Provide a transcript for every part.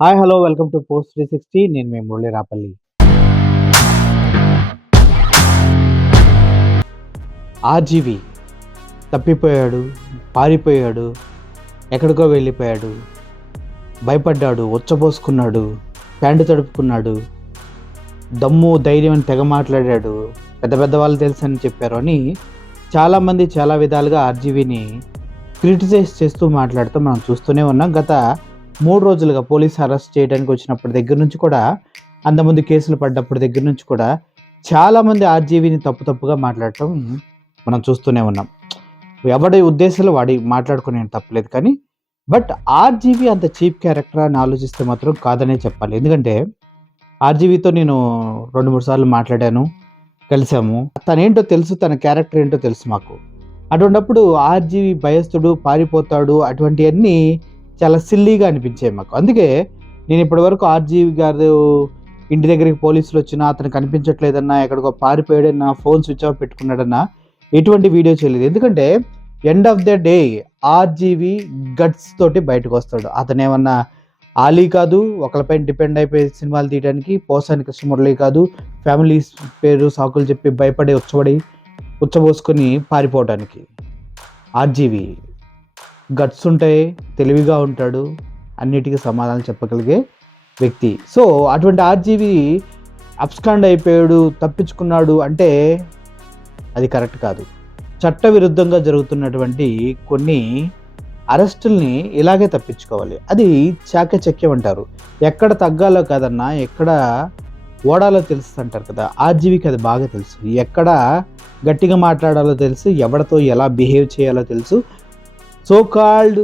Hi hello welcome to post 360. నేను మీ Murali Rapalli. RGV తప్పిపోయాడు, పారిపోయాడు, ఎక్కడికో వెళ్ళిపోయాడు, భయపడ్డాడు, ఉచ్చబోసుకున్నాడు, ప్యాంటు తడుపుకున్నాడు, దమ్ము ధైర్యం అని తెగ మాట్లాడాడు, పెద్ద పెద్ద వాళ్ళు తెలుసు అని చెప్పారు అని చాలామంది చాలా విధాలుగా ఆర్జీవిని క్రిటిసైజ్ చేస్తూ మాట్లాడుతూ మనం చూస్తూనే ఉన్నాం. గత 3 రోజులుగా పోలీసు అరెస్ట్ చేయడానికి వచ్చినప్పటి దగ్గర నుంచి కూడా, అంతకుముందు కేసులు పడ్డప్పటి దగ్గర నుంచి కూడా చాలామంది ఆర్జీవిని తప్పుగా మాట్లాడటం మనం చూస్తూనే ఉన్నాం. ఎవడి ఉద్దేశాలు వాడి మాట్లాడుకునే తప్పలేదు, కానీ బట్ ఆర్జీవి అంత చీప్ క్యారెక్టర్ అని ఆలోచిస్తే మాత్రం కాదనే చెప్పాలి. ఎందుకంటే ఆర్జీవితో నేను 2-3 సార్లు మాట్లాడాను, కలిసాము. తనేంటో తెలుసు, తన క్యారెక్టర్ ఏంటో తెలుసు మాకు. అటువంటిప్పుడు ఆర్జీవి భయస్థుడు, పారిపోతాడు, అటువంటివన్నీ చాలా సిల్లీగా అనిపించాయి మాకు. అందుకే నేను ఇప్పటివరకు ఆర్జీవి గారు ఇంటి దగ్గరికి పోలీసులు వచ్చినా, అతను కనిపించట్లేదన్నా, ఎక్కడికో పారిపోయాడన్నా, ఫోన్ స్విచ్ ఆఫ్ పెట్టుకున్నాడన్నా ఎటువంటి వీడియో చేయలేదు. ఎందుకంటే end of the day RGV guts తోటి బయటకు వస్తాడు. అతను ఏమన్నా ఆలీ కాదు, ఒకరిపైన డిపెండ్ అయిపోయి సినిమాలు తీయడానికి. పోసాని కృష్ణమురళి కాదు, ఫ్యామిలీ పేరు సాకులు చెప్పి భయపడి ఉచ్చబోసుకొని పారిపోవడానికి. ఆర్జీవి గట్స్ ఉంటాయి, తెలివిగా ఉంటాడు, అన్నిటికీ సమాధానం చెప్పగలిగే వ్యక్తి. సో అటువంటి ఆర్జీవి అబ్స్కాండ్ అయిపోయాడు, తప్పించుకున్నాడు అంటే అది కరెక్ట్ కాదు. చట్టవిరుద్ధంగా జరుగుతున్నటువంటి కొన్ని అరెస్టుల్ని ఇలాగే తప్పించుకోవాలి. అది చాకచక్యం అంటారు. ఎక్కడ తగ్గాలో కాదన్నా, ఎక్కడ ఓడాలో తెలుసు అంటారు కదా. ఆర్జీవికి అది బాగా తెలుసు. ఎక్కడ గట్టిగా మాట్లాడాలో తెలుసు, ఎవరితో ఎలా బిహేవ్ చేయాలో తెలుసు. సో కాల్డ్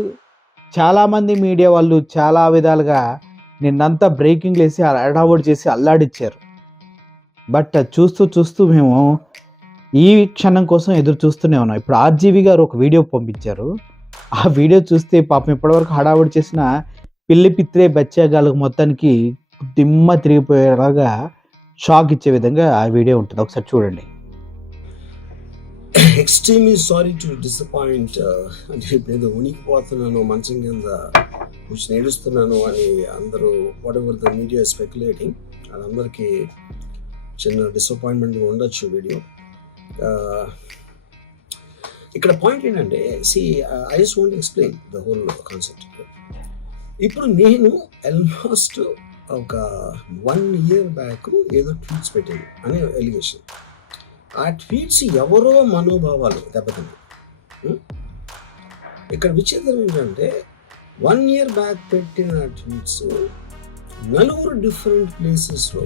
చాలామంది మీడియా వాళ్ళు చాలా విధాలుగా నిన్నంతా బ్రేకింగ్లు వేసి అడావుడు చేసి అల్లాడిచ్చారు. బట్ చూస్తూ మేము ఈ క్షణం కోసం ఎదురు చూస్తూనే ఉన్నాం. ఇప్పుడు ఆర్జీవి గారు ఒక వీడియో పంపించారు. ఆ వీడియో చూస్తే పాపం ఇప్పటివరకు హడావుడి చేసిన పిల్లి పిత్రే బచ్చాగాళ్ళకు మొత్తానికి దిమ్మ తిరిగిపోయేలాగా షాక్ ఇచ్చే విధంగా ఆ వీడియో ఉంటుంది. ఒకసారి చూడండి. Extremely sorry to disappoint. అంటే ఏదో ఉనికిపోతున్నాను, మంచం కింద కూర్చొని ఏడుస్తున్నాను అని అందరూ what ever the media speculating, వాళ్ళందరికీ చిన్న డిసప్పాయింట్మెంట్గా ఉండొచ్చు వీడియో. ఇక్కడ పాయింట్ ఏంటంటే, I just want explain the whole concept. ఇప్పుడు నేను ఆల్మోస్ట్ ఒక 1 year బ్యాక్ ఏదో ట్వీట్స్ పెట్టాను అనే ఎలిగేషన్. ఆ ట్వీట్స్ ఎవరో మనోభావాలు దెబ్బతిన్నాయి. ఇక్కడ విచిత్రం ఏంటంటే 1 year బ్యాక్ పెట్టిన ట్వీట్స్ 4 డిఫరెంట్ ప్లేసెస్లో,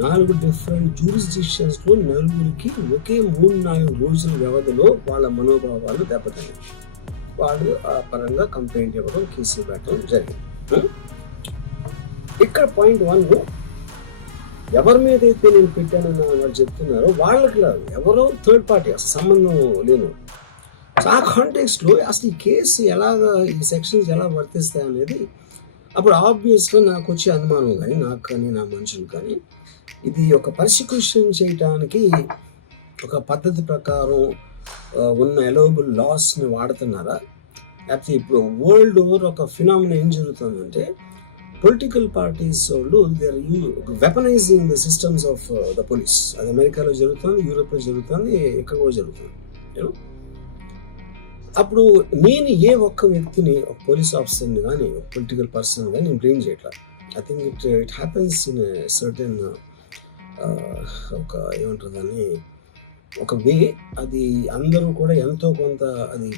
4 డిఫరెంట్ జ్యూరిస్డిక్షన్స్లో నలుగురికి ఒకే 3-4 రోజుల వ్యవధిలో వాళ్ళ మనోభావాలు దెబ్బతిన్నాయి. వాళ్ళు ఆ పరంగా కంప్లైంట్ ఇవ్వడం, కేసులు పెట్టడం జరిగింది. ఇక్కడ పాయింట్ 1, ఎవరి మీద అయితే నేను పెట్టానని వాళ్ళు చెప్తున్నారో వాళ్ళకి లేదు, ఎవరో థర్డ్ పార్టీ, అసలు సంబంధం లేను. సో ఆ కాంటెక్స్ట్లో అసలు ఈ కేసు ఎలాగా, ఈ సెక్షన్స్ ఎలా వర్తిస్తాయి అనేది అప్పుడు ఆబ్వియస్గా నాకు వచ్చే అనుమానం కానీ, నాకు కానీ, నా మనుషులు కానీ, ఇది ఒక పర్సిక్యూషన్ చేయడానికి ఒక పద్ధతి ప్రకారం ఉన్న అలౌబుల్ లాస్ని వాడుతున్నారా, లేకపోతే ఇప్పుడు వరల్డ్ ఓవర్ ఒక ఫినామినా ఏం జరుగుతుందంటే, పొలిటికల్ పార్టీస్ వాళ్ళు they are weaponising the systems of the police. అది అమెరికాలో జరుగుతుంది, యూరోప్లో జరుగుతుంది, ఇక్కడ కూడా జరుగుతుంది. అప్పుడు నేను ఏ ఒక్క వ్యక్తిని, ఒక పోలీస్ ఆఫీసర్ని కానీ, ఒక పొలిటికల్ పర్సన్ కానీ నేను బ్లేమ్ చేయట్లా. I think it happens in certain ఒక ఏమంటారు దాన్ని, ఒక వే. అది అందరూ కూడా ఎంతో కొంత అది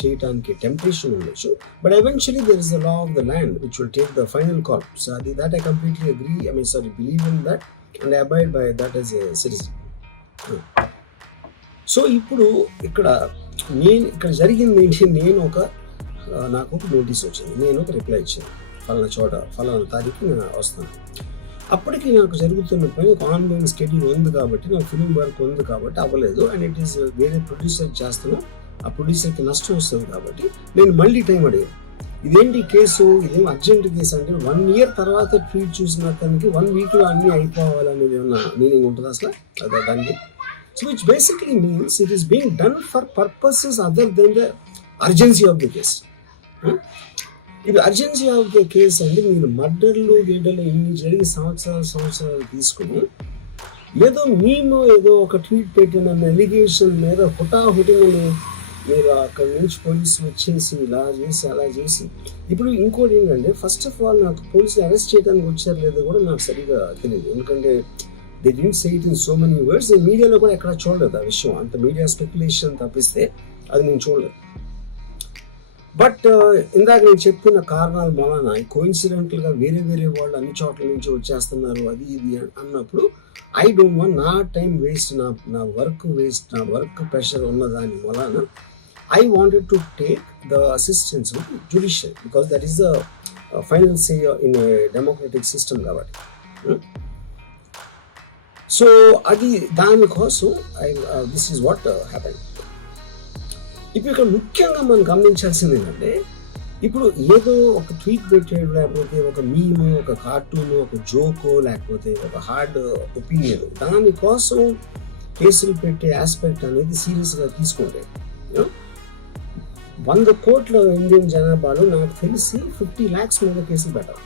చేయటానికి టెంప్టేషన్ ఉండొచ్చు. But eventually there is the law of the land which will take the final call. So అది that I completely agree, believe in that and I abide by that as a citizen. So ఇప్పుడు ఇక్కడ జరిగింది ఏంటి, నాకు ఒక notice వచ్చింది, నేను ఒక రిప్లై ఇచ్చాను, ఫలానా చోట ఫలానా తారీఖు నేను వస్తాను. అప్పటికి నాకు జరుగుతున్న పని ఒక ఆన్లైన్ స్కెడ్యూల్ ఉంది కాబట్టి, నాకు ఫిలిం వర్క్ ఉంది కాబట్టి అవ్వలేదు. అండ్ ఇట్ ఈస్ వేరే ప్రొడ్యూసర్ చేస్తాను, ఆ ప్రొడ్యూసర్కి నష్టం వస్తుంది కాబట్టి నేను మళ్ళీ టైం అడిగాను. ఇదేంటి కేసు, ఇదేం అర్జెంట్ కేసు అంటే 1 year తర్వాత ట్వీట్ చూసిన అతనికి 1 weekలో అన్నీ అయిపోవాలనేది ఏమన్నా మీనింగ్ ఉంటుంది అసలు దానికి? So which basically means it is being done for purposes other than the urgency of the case. ఇప్పుడు అర్జెన్సీ ఆఫ్ ద కేసు అంటే మీరు మర్డర్లు గీడలు ఇన్ని జరిగి సంవత్సరాలు తీసుకుని ఏదో మేము ఏదో ఒక ట్వీట్ పెట్టిన ఎలిగేషన్ మీద హుటాహుటిని మీరు అక్కడి నుంచి పోలీసులు వచ్చేసి ఇలా చేసి అలా చేసి. ఇప్పుడు ఇంకోటి ఏంటంటే ఫస్ట్ ఆఫ్ ఆల్ నాకు పోలీసులు అరెస్ట్ చేయడానికి వచ్చారు లేదో కూడా నాకు సరిగా తెలియదు, ఎందుకంటే they didn't say it in so many words. మీడియాలో కూడా ఎక్కడ చూడలేదు ఆ విషయం, అంత మీడియా స్పెక్యులేషన్ తప్పిస్తే అది నేను చూడలేదు. బట్ ఇందాక నేను చెప్పిన కారణాల వలన కోఇన్సిడెంటల్గా వేరే వాళ్ళు అన్ని చోట్ల నుంచి వచ్చేస్తున్నారు అది ఇది అన్నప్పుడు ఐ డోంట్ వాంట్ నా టైం వేస్ట్, నా వర్క్ వేస్ట్, నా వర్క్ ప్రెషర్ ఉన్న దాని వలన I wanted to take the assistance of the judiciary because that is the final say in a democratic system కాబట్టి. సో అది దానికోసం దిస్ ఈజ్ వాట్ హ్యాపెన్. ఇప్పుడు ఇక్కడ ముఖ్యంగా మనం గమనించాల్సింది ఏంటంటే ఇప్పుడు ఏదో ఒక ట్వీట్ పెట్టాడు, లేకపోతే ఒక మీము, ఒక కార్టూన్, ఒక జోకో, లేకపోతే ఒక హార్డ్ ఒపీనియన్, దానికోసం కేసులు పెట్టే ఆస్పెక్ట్ అనేది సీరియస్గా తీసుకుంటే 100 కోట్ల ఇండియన్ జనాభాలో నాకు తెలిసి 50 lakhs మీద కేసులు పెట్టాలి.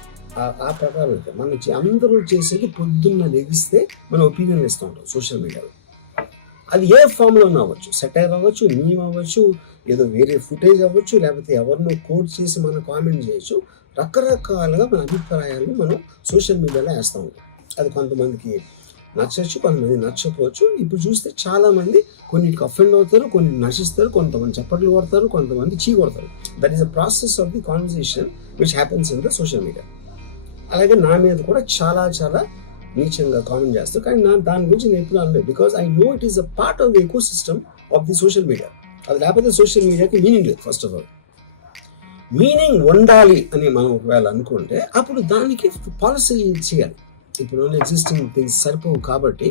ఆ ప్రకారం అయితే మనం అందరూ చేసేది పొద్దున్న లెగిస్తే మనం ఒపీనియన్ ఇస్తూ ఉంటాం సోషల్ మీడియాలో. అది ఏ ఫామ్లో అవ్వచ్చు, సెటైర్ అవ్వచ్చు, మీమ్ అవ్వచ్చు, ఏదో వేరే ఫుటేజ్ అవ్వచ్చు, లేకపోతే ఎవరినో కోట్ చేసి మనం కామెంట్ చేయొచ్చు. రకరకాలుగా మన అభిప్రాయాలను మనం సోషల్ మీడియాలో వేస్తూ ఉంటాం. అది కొంతమందికి నచ్చచ్చు, కొంతమంది నచ్చకపోవచ్చు. ఇప్పుడు చూస్తే చాలామంది కొన్నిటికి అఫెండ్ అవుతారు, కొన్ని నశిస్తారు, కొంతమంది చప్పట్లు కొడతారు, కొంతమంది చీ కొడతారు. That is a process of the conversation which happens in the social media. అలాగే నా మీద కూడా చాలా నీచంగా కామెంట్ చేస్తారు, కానీ దాని గురించి నేను ఎప్పుడు అనలేదు. Because I know it is a part of the eco system of the social media. అది లేకపోతే సోషల్ మీడియాకి మీనింగ్ లేదు. ఫస్ట్ ఆఫ్ ఆల్ మీనింగ్ ఉండాలి అని మనం ఒకవేళ అనుకుంటే అప్పుడు దానికి పాలసీ చేయాలి. ఇప్పుడు ఎగ్జిస్టింగ్ థింగ్స్ సరిపోవు కాబట్టి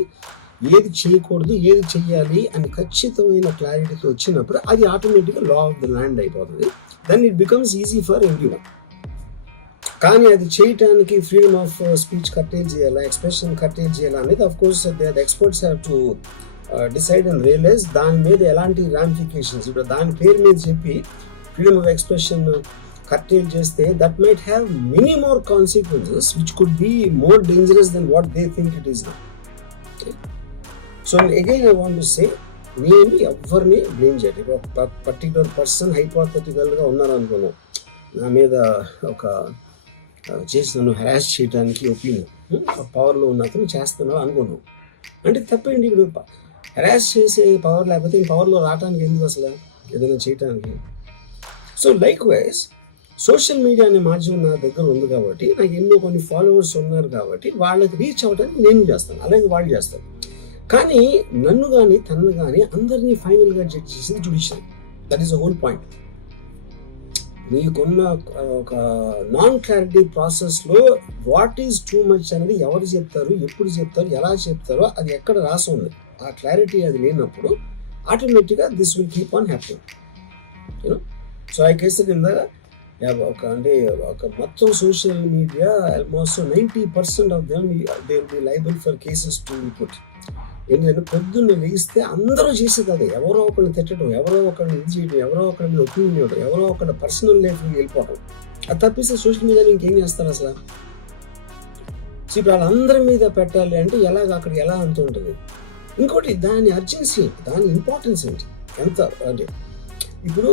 ఏది చేయకూడదు, ఏది చెయ్యాలి అని ఖచ్చితమైన క్లారిటీతో వచ్చినప్పుడు అది ఆటోమేటిక్గా లా ఆఫ్ ద ల్యాండ్ అయిపోతుంది. Then it becomes easy for everyone. కానీ అది చేయటానికి ఫ్రీడమ్ ఆఫ్ స్పీచ్ కట్టేజ్ చేయాలా, ఎక్స్ప్రెషన్ కట్టేజ్ చేయాలా అనేది of course the experts have to decide and realise. దాని మీద ఎలాంటి రామిఫికేషన్స్, ఇప్పుడు దాని పేరు మీద చెప్పి ఫ్రీడమ్ ఆఫ్ ఎక్స్ప్రెషన్ curtail చేస్తే that might have many more consequences which could be more dangerous than what they think it is now. Okay? So again I want to say నేను ఎవరిని బ్లేమ్ చేయలేదు. ఒక పర్టికులర్ పర్సన్ హైపోథెటికల్గా ఉన్నారు అనుకున్నాం, నా మీద ఒక చేసి నన్ను హెరాస్ చేయడానికి ఒపీనియన్ పవర్లో ఉన్న అతను చేస్తున్నావు అనుకున్నాం అంటే తప్పేంటి. ఇప్పుడు హెరాస్ చేసే పవర్ లేకపోతే పవర్లో రావడానికి ఎందుకు అసలు ఏదైనా చేయటానికి. So like wise social media అనే మాధ్యమం నా దగ్గర ఉంది కాబట్టి నాకు కొన్ని ఫాలోవర్స్ ఉన్నారు కాబట్టి వాళ్ళకి రీచ్ అవ్వడానికి నేను చేస్తాను, అలాగే వాళ్ళు చేస్తారు. కానీ నన్ను కానీ తనను కానీ అందరినీ ఫైనల్గా జడ్జ్ చేసేది judiciary. That is the whole point. మీకున్న ఒక నాన్ క్లారిటీ ప్రాసెస్లో వాట్ ఈజ్ టూ మచ్ అనేది ఎవరు చెప్తారు, ఎప్పుడు చెప్తారు, ఎలా చెప్తారో అది ఎక్కడ రాసి ఉంది. ఆ క్లారిటీ అది లేనప్పుడు ఆటోమేటిక్గా this will keep on happening. You know so ఆ కేసు కింద ఒక మొత్తం social media almost 90% of them they will be liable for cases to be put. ఎందుకంటే పొద్దున్న లేస్తే అందరూ చేసేది అదే, ఎవరో ఒకరిని తిట్టడం, ఎవరో ఒకరిని ఇది చేయడం, ఎవరో ఒకరి మీద ఒపీనియన్ ఇవ్వడం, ఎవరో ఒకరి పర్సనల్ లైఫ్కి వెళ్ళిపోవడం. అది తప్పిస్తే సోషల్ మీడియాలో ఇంకేం చేస్తారు అసలు. సో ఇప్పుడు వాళ్ళందరి మీద పెట్టాలి అంటే అక్కడ ఎలా అంత ఉంటుంది. ఇంకోటి దాని అర్జెన్సీ, దాని ఇంపార్టెన్స్ ఏంటి, ఎంత అంటే ఇప్పుడు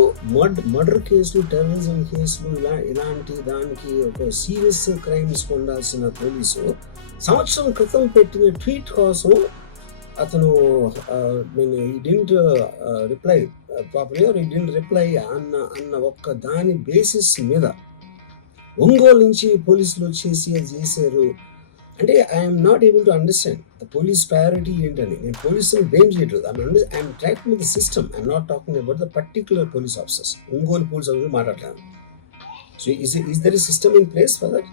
మర్డర్ కేసులు, టెర్రరిజం కేసులు ఇలాంటి దానికి ఒక సీరియస్ క్రైమ్స్ ఉండాల్సిన పోలీసు సంవత్సరం క్రితం పెట్టిన ట్వీట్ కోసం అతను didn't reply properly are didn't reply అన్న ఒక్క దాని బేసిస్ మీద ఒంగోలు నుంచి పోలీసులు వచ్చేసి అది చేశారు అంటే I'm not able to understand the police priority ఏంటని. నేను పోలీసుని బ్లేమ్ చేయట్లేదు, I'm tracking with the system, I'm not talking about the particular police officers. Ongole police officer మాట్లాడలేదు. So is there is system in place for that?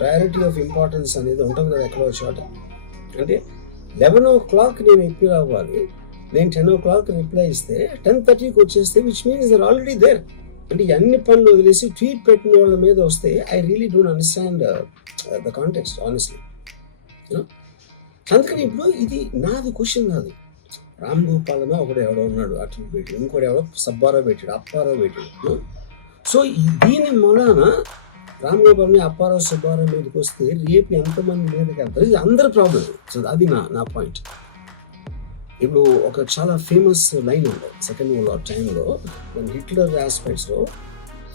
Priority of importance అనేది ఉంటుంది కదా ఎక్కడో చోట. అంటే 11 o'clock నేను ఎప్పి రావాలి, నేను 10 o'clock రిప్లై ఇస్తే 10:30కి వచ్చేస్తే which means they're already there. అంటే అన్ని పనులు వదిలేసి ట్వీట్ పెట్టిన వాళ్ళ మీద వస్తే I really don't understand the context honestly. అందుకని ఇప్పుడు ఇది నాది క్వశ్చన్ కాదు. రామ్ గోపాలమో ఒకడు ఎవడో ఉన్నాడు అటు పెట్టాడు, ఇంకోటి ఎవడో సబ్బారావు పెట్టాడు, అప్పారావు పెట్టాడు. సో సో దీని మూలాన రామ్ గోపాల్ని అప్పారావు సుబ్బారావు మీదకి వస్తే రేపు ఎంతమంది మీదకి వెళ్తారు, ఇది అందరి ప్రాబ్లం. సో అది నా పాయింట్. ఇప్పుడు ఒక చాలా ఫేమస్ లైన్ ఉంది సెకండ్ వరల్డ్ వార్ టైంలో, హిట్లర్ ఆస్పెక్ట్స్లో,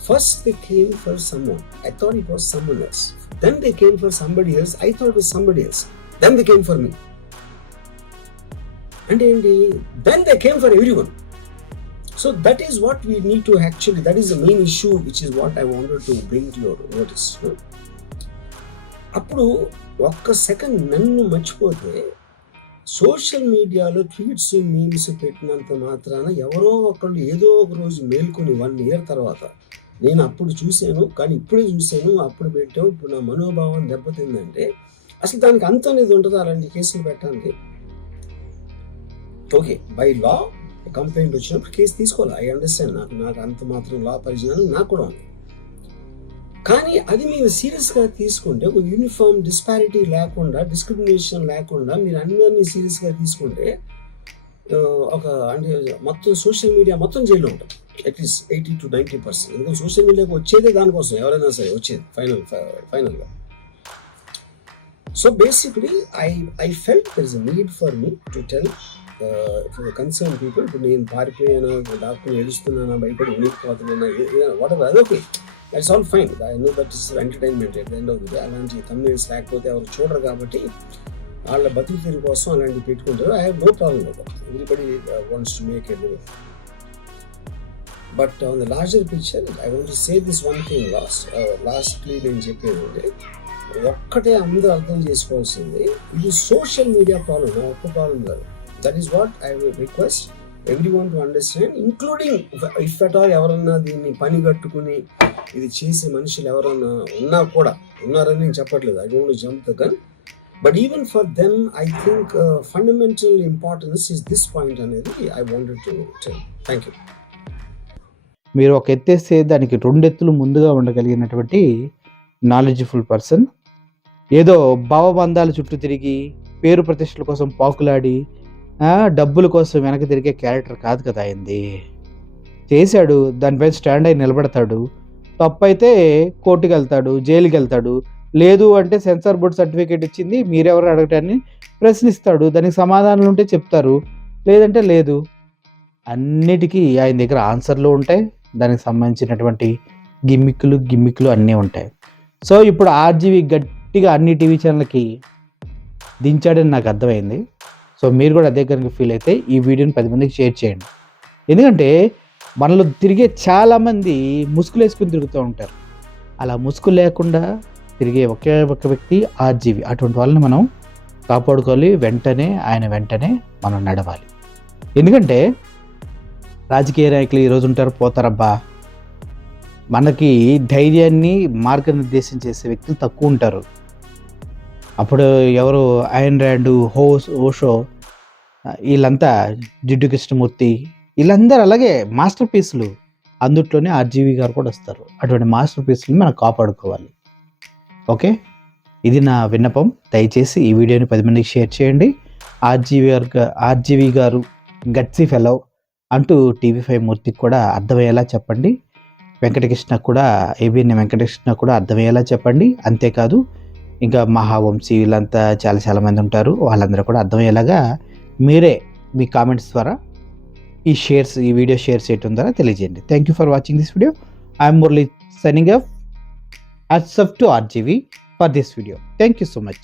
first they came for someone, I thought it was someone else, then they came for somebody else, I thought it was somebody else, then they came for me. అంటే ఏంటి, then they came for everyone. So that is what we need to actually, that is the main issue, which is what I wanted to bring to your notice. అప్పుడు ఒక్క second నన్ను మర్చిపోతే social మీడియాలో tweets memes పెట్టినంత మాత్రాన ఎవరో ఒకళ్ళు ఏదో ఒక రోజు మేల్కొని 1 year తర్వాత, నేను అప్పుడు చూశాను కానీ ఇప్పుడే చూశాను, అప్పుడు పెట్టావు, ఇప్పుడు నా మనోభావం దెబ్బతిందంటే అసలు దానికి అంత అనేది ఉంటుంది అలాంటి కేసులు పెట్టడానికి. ఓకే, బై లా కంప్లైంట్ వచ్చినప్పుడు కేసు తీసుకోవాలి, ఐ అండర్స్టాండ్, నాకు అంత మాత్రం లా పరిజ్ఞానం నాకు కూడా ఉంది. కానీ అది మీరు సీరియస్గా తీసుకుంటే, ఒక యూనిఫామ్ డిస్పారిటీ లేకుండా, డిస్క్రిమినేషన్ లేకుండా మీరు అందరినీ సీరియస్గా తీసుకుంటే, ఒక అంటే మొత్తం సోషల్ మీడియా మొత్తం జైల్లో ఉంటుంది, అట్లీస్ట్ 80 to 90%. ఎందుకంటే సోషల్ మీడియాకి వచ్చేదే దానికోసం, ఎవరైనా సరే వచ్చేది ఫైనల్గా. So basically I felt there is a need for me to tell concern people. ఇప్పుడు నేను పారిపోయాను, డాక్టర్ ఏడుస్తున్నానా, భయపడి ఉనికిపోతున్నానా, వాట్ ఎవర్, అదొకే, that's all fine. I know that is entertainment at the end of the day. అలాంటి thumbnails లేకపోతే ఎవరు చూడరు కాబట్టి వాళ్ళ బతుకు తెరుగు కోసం అలాంటివి పెట్టుకుంటారు. I have no problem with that. Everybody wants to make a living. But on the larger picture I want to say this one thing lastly నేను చెప్పేది అంటే, ఒక్కటే అందరూ అర్థం చేసుకోవాల్సింది, ఇది సోషల్ మీడియా ప్రాబ్లం, ఒక్క ప్రాబ్లం కాదు. That is what I will request everyone to understand, including if at all ఎవరన్నా దీన్ని పని కట్టుకుని ఇది చేసే మనుషులు ఎవరన్నా ఉన్నా కూడా, ఉన్నారని నేను చెప్పట్లేదు, I don't want to jump the gun, but even for them I think fundamental importance is this point అనేది I wanted to tell. Thank you. మీరు ఒక ఎత్తేస్తే దానికి 2 ఎత్తులు ముందుగా ఉండగలిగినటువంటి నాలెడ్జ్ఫుల్ పర్సన్, ఏదో భావబంధాల చుట్టూ తిరిగి పేరు ప్రతిష్టల కోసం పాకులాడి డబ్బుల కోసం వెనక తిరిగే క్యారెక్టర్ కాదు కదా అయింది. చేశాడు, దానిపై స్టాండ్ అయి నిలబడతాడు, తప్పు అయితే కోర్టుకి వెళ్తాడు, జైలుకి వెళ్తాడు, లేదు అంటే సెన్సార్ బోర్డు సర్టిఫికేట్ ఇచ్చింది మీరెవరు అడగటాన్ని ప్రశ్నిస్తాడు, దానికి సమాధానాలు ఉంటే చెప్తారు, లేదంటే లేదు. అన్నిటికీ ఆయన దగ్గర ఆన్సర్లు ఉంటాయి, దానికి సంబంధించినటువంటి గిమ్మిక్కులు అన్నీ ఉంటాయి. సో ఇప్పుడు ఆర్జీవి గట్టిగా అన్ని టీవీ ఛానల్కి దించాడని నాకు అర్థమైంది. సో మీరు కూడా అదే కనుక ఫీల్ అయితే ఈ వీడియోని 10 మందికి షేర్ చేయండి. ఎందుకంటే మనలో తిరిగే చాలామంది ముసుగులు వేసుకుని తిరుగుతూ ఉంటారు. అలా ముసుగు లేకుండా తిరిగే ఒకే ఒక వ్యక్తి ఆర్జీవి. అటువంటి వాళ్ళని మనం కాపాడుకోవాలి, ఆయన వెంటనే మనం నడవాలి. ఎందుకంటే రాజకీయ నాయకులు ఈరోజు ఉంటారు, పోతారబ్బా. మనకి ధైర్యాన్ని మార్గనిర్దేశం చేసే వ్యక్తులు తక్కువ ఉంటారు. అప్పుడు ఎవరు ఐన్ ర్యాండ్, ఓషో, వీళ్ళంతా జిడ్డు కృష్ణమూర్తి, వీళ్ళందరూ అలాగే మాస్టర్ పీసులు. అందుట్లోనే ఆర్జీవి గారు కూడా వస్తారు. అటువంటి మాస్టర్ పీసులు మనం కాపాడుకోవాలి. ఓకే, ఇది నా విన్నపం. దయచేసి ఈ వీడియోని 10 మందికి షేర్ చేయండి. ఆర్జీవి గారు గట్సీ ఫెలో అంటూ TV5 మూర్తికి కూడా అర్థమయ్యేలా చెప్పండి. ఏబిఎన్ వెంకటకృష్ణ కూడా అర్థమయ్యేలా చెప్పండి. అంతేకాదు ఇంకా మహావంశీ వీళ్ళంతా చాలా మంది ఉంటారు, వాళ్ళందరూ కూడా అర్థమయ్యేలాగా మీరే మీ కామెంట్స్ ద్వారా ఈ వీడియో షేర్ చేయడం ద్వారా తెలియజేయండి. Thank you for watching this video. I'm Murali signing off. Hats off to RGV for this video. Thank you so much.